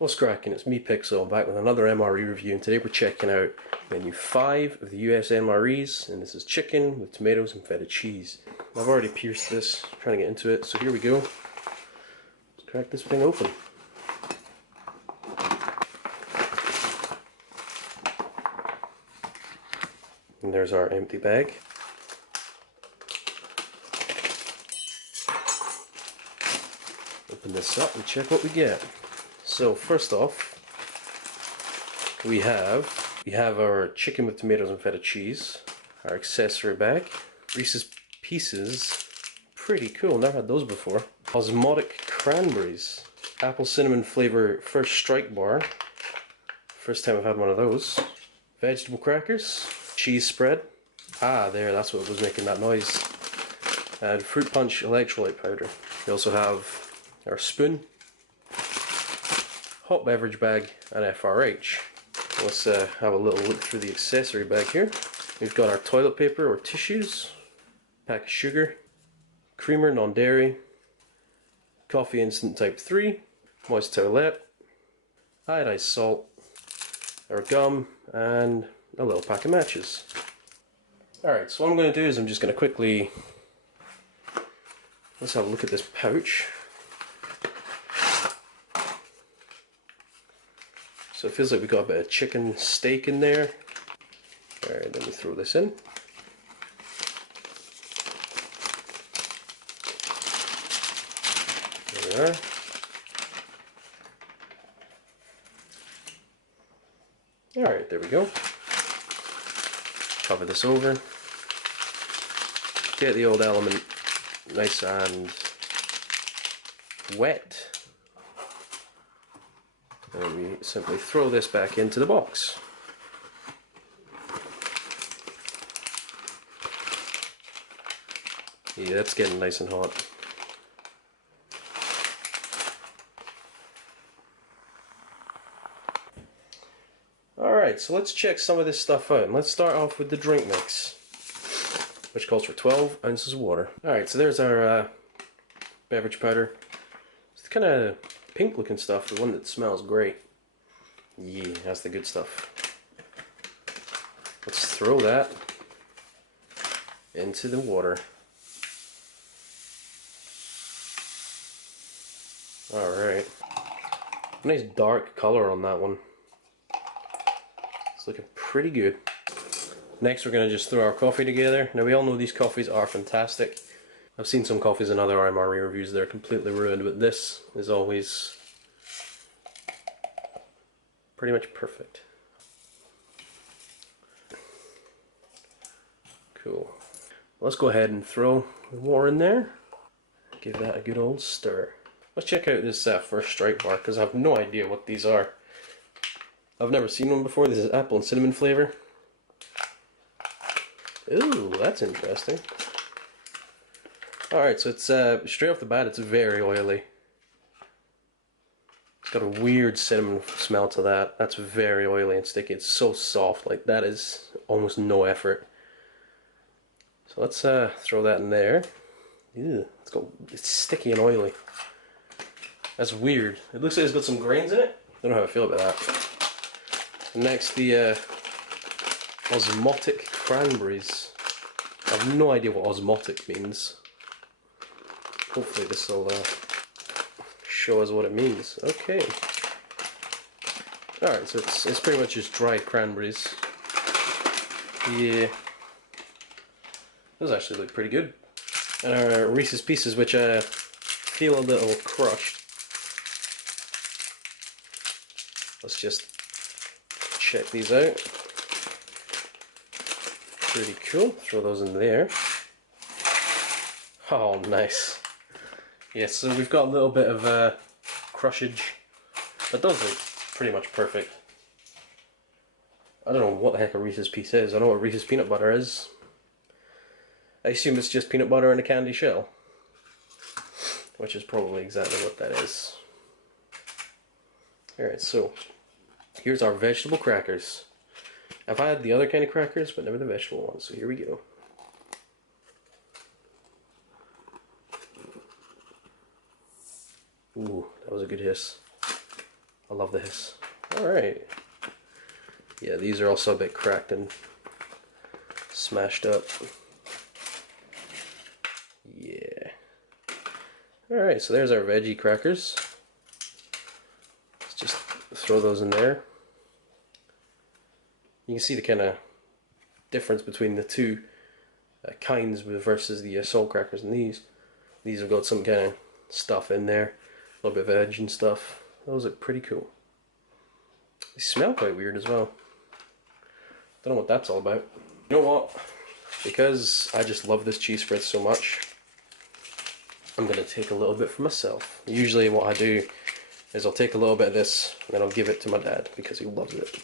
What's cracking? It's me, Pixel, back with another MRE review, and today we're checking out menu 5 of the US MREs, and this is chicken with tomatoes and feta cheese. I've already pierced this, trying to get into it, so here we go. Let's crack this thing open. And there's our empty bag. Open this up and check what we get. So first off, we have our chicken with tomatoes and feta cheese, our accessory bag, Reese's Pieces, pretty cool, never had those before, osmotic cranberries, apple cinnamon flavor first strike bar, first time I've had one of those, vegetable crackers, cheese spread, there, that's what was making that noise, and fruit punch electrolyte powder. We also have our spoon, hot beverage bag, and FRH. Let's have a little look through the accessory bag here. We've got our toilet paper or tissues, pack of sugar, creamer non-dairy, coffee instant type 3, moist towelette, iodized salt, our gum, and a little pack of matches. Alright, so what I'm going to do is I'm just going to quickly, let's have a look at this pouch. So it feels like we got a bit of chicken steak in there. Alright, then we throw this in. There we are. Alright, there we go. Cover this over. Get the old element nice and wet. And we simply throw this back into the box. Yeah, that's getting nice and hot. Alright, so let's check some of this stuff out. And let's start off with the drink mix, which calls for 12 ounces of water. Alright, so there's our beverage powder. It's kind of pink looking stuff, the one that smells great. Yeah, that's the good stuff. Let's throw that into the water. Alright. Nice dark color on that one. It's looking pretty good. Next we're going to just throw our coffee together. Now we all know these coffees are fantastic. I've seen some coffees in other MRE reviews that are completely ruined, but this is always pretty much perfect. Cool. Let's go ahead and throw the water in there. Give that a good old stir. Let's check out this first strike bar, because I have no idea what these are. I've never seen one before. This is apple and cinnamon flavor. Ooh, that's interesting. Alright, so it's straight off the bat, it's very oily. It's got a weird cinnamon smell to that. That's very oily and sticky. It's so soft, like that is almost no effort. So let's throw that in there. Ew, it's sticky and oily. That's weird. It looks like it's got some grains in it. I don't know how I feel about that. Next, the osmotic cranberries. I have no idea what osmotic means. Hopefully this will show us what it means. Okay. Alright, so it's pretty much just dried cranberries. Yeah. Those actually look pretty good. And our Reese's Pieces, which I feel a little crushed. Let's just check these out. Pretty cool. Throw those in there. Oh, nice. Yes, so we've got a little bit of crushage. That does look pretty much perfect. I don't know what the heck a Reese's Piece is. I know what Reese's peanut butter is. I assume it's just peanut butter in a candy shell. Which is probably exactly what that is. Alright, so here's our vegetable crackers. I've had the other kind of crackers, but never the vegetable ones, so here we go. Ooh, that was a good hiss. I love this. Alright. Yeah, these are also a bit cracked and smashed up. Yeah. Alright, so there's our veggie crackers. Let's just throw those in there. You can see the kind of difference between the two kinds versus the salt crackers and these. These have got some kind of stuff in there, a little bit of edge and stuff. Those look pretty cool. They smell quite weird as well. Don't know what that's all about. You know what? Because I just love this cheese spread so much, I'm going to take a little bit for myself. Usually what I do is I'll take a little bit of this and then I'll give it to my dad because he loves it.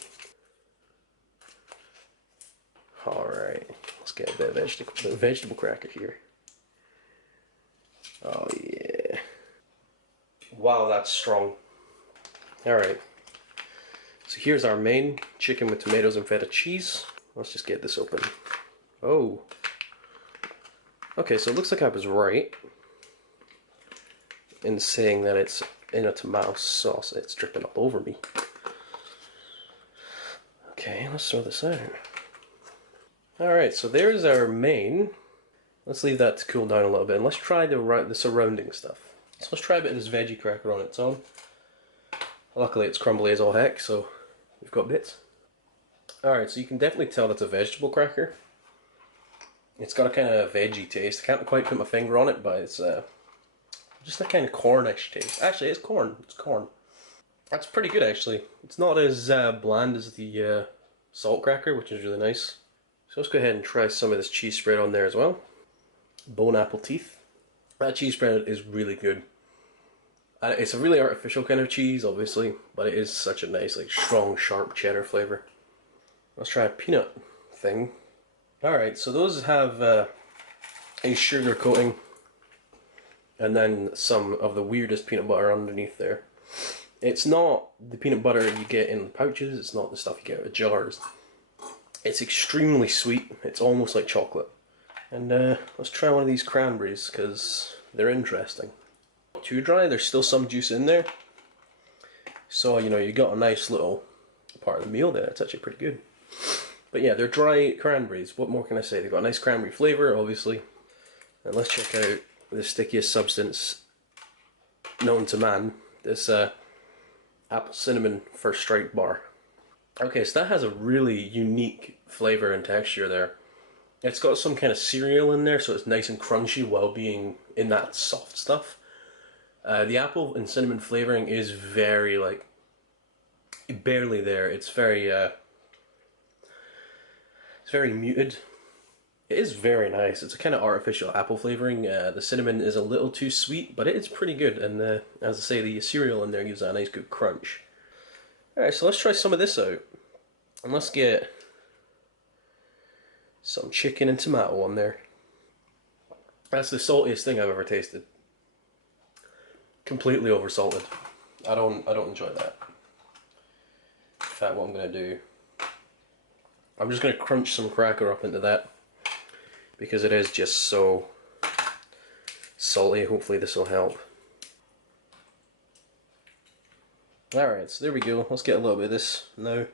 Alright, let's get a bit of vegetable cracker here. Oh yeah. Wow, that's strong. Alright. So here's our main chicken with tomatoes and feta cheese. Let's just get this open. Oh. Okay, so it looks like I was right in saying that it's in a tomato sauce. It's dripping all over me. Okay, let's throw this out. Alright, so there's our main. Let's leave that to cool down a little bit and let's try the surrounding stuff. So let's try a bit of this veggie cracker on its own. Luckily it's crumbly as all heck, so we've got bits. Alright, so you can definitely tell that's a vegetable cracker. It's got a kind of veggie taste. I can't quite put my finger on it, but it's just a kind of cornish taste. Actually, it's corn. It's corn. That's pretty good, actually. It's not as bland as the salt cracker, which is really nice. So let's go ahead and try some of this cheese spread on there as well. Bone apple teeth. That cheese spread is really good. It's a really artificial kind of cheese, obviously, but it is such a nice, like, strong, sharp cheddar flavor. Let's try a peanut thing. Alright, so those have a sugar coating and then some of the weirdest peanut butter underneath there. It's not the peanut butter you get in pouches, it's not the stuff you get out of jars. It's extremely sweet, it's almost like chocolate. And let's try one of these cranberries because they're interesting. Not too dry, there's still some juice in there. So, you know, you got a nice little part of the meal there, it's actually pretty good. But yeah, they're dry cranberries. What more can I say? They've got a nice cranberry flavour, obviously. And let's check out the stickiest substance known to man. This apple cinnamon first strike bar. Okay, so that has a really unique flavour and texture there. It's got some kind of cereal in there, so it's nice and crunchy while being in that soft stuff. The apple and cinnamon flavouring is very, like, barely there. It's very muted. It is very nice. It's a kind of artificial apple flavouring. The cinnamon is a little too sweet, but it is pretty good. And as I say, the cereal in there gives that a nice good crunch. Alright, so let's try some of this out. And let's get some chicken and tomato on there. That's the saltiest thing I've ever tasted. Completely oversalted. I don't enjoy that. In fact, what I'm gonna do, I'm just gonna crunch some cracker up into that because it is just so salty. Hopefully this will help. Alright, so there we go. Let's get a little bit of this now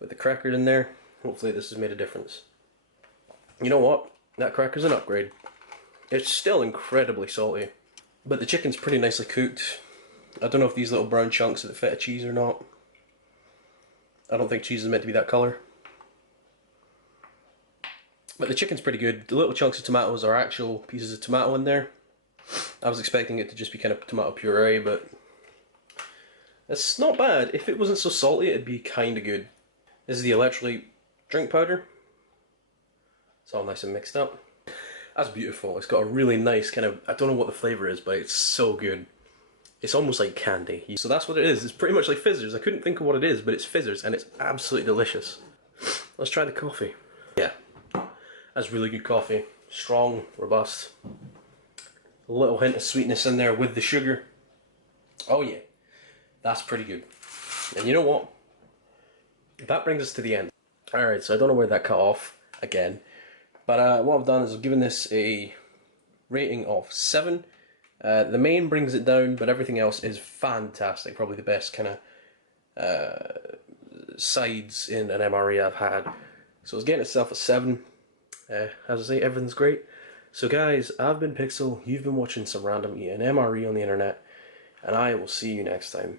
with the cracker in there. Hopefully this has made a difference. You know what? That cracker's an upgrade. It's still incredibly salty, but the chicken's pretty nicely cooked. I don't know if these little brown chunks are the feta cheese or not. I don't think cheese is meant to be that colour. But the chicken's pretty good. The little chunks of tomatoes are actual pieces of tomato in there. I was expecting it to just be kind of tomato puree, but it's not bad. If it wasn't so salty, it'd be kind of good. This is the electrolyte drink powder. It's all nice and mixed up. That's beautiful. It's got a really nice kind of, I don't know what the flavour is, but it's so good. It's almost like candy. So that's what it is. It's pretty much like Fizzers. I couldn't think of what it is, but it's Fizzers, and it's absolutely delicious. Let's try the coffee. Yeah, that's really good coffee. Strong, robust. A little hint of sweetness in there with the sugar. Oh yeah, that's pretty good. And you know what? That brings us to the end. Alright, so I don't know where that cut off again. But what I've done is I've given this a rating of 7 The main brings it down, but everything else is fantastic. Probably the best kind of sides in an MRE I've had. So it's getting itself a 7. As I say, everything's great. So guys, I've been Pixel, you've been watching some random an MRE on the internet, and I will see you next time.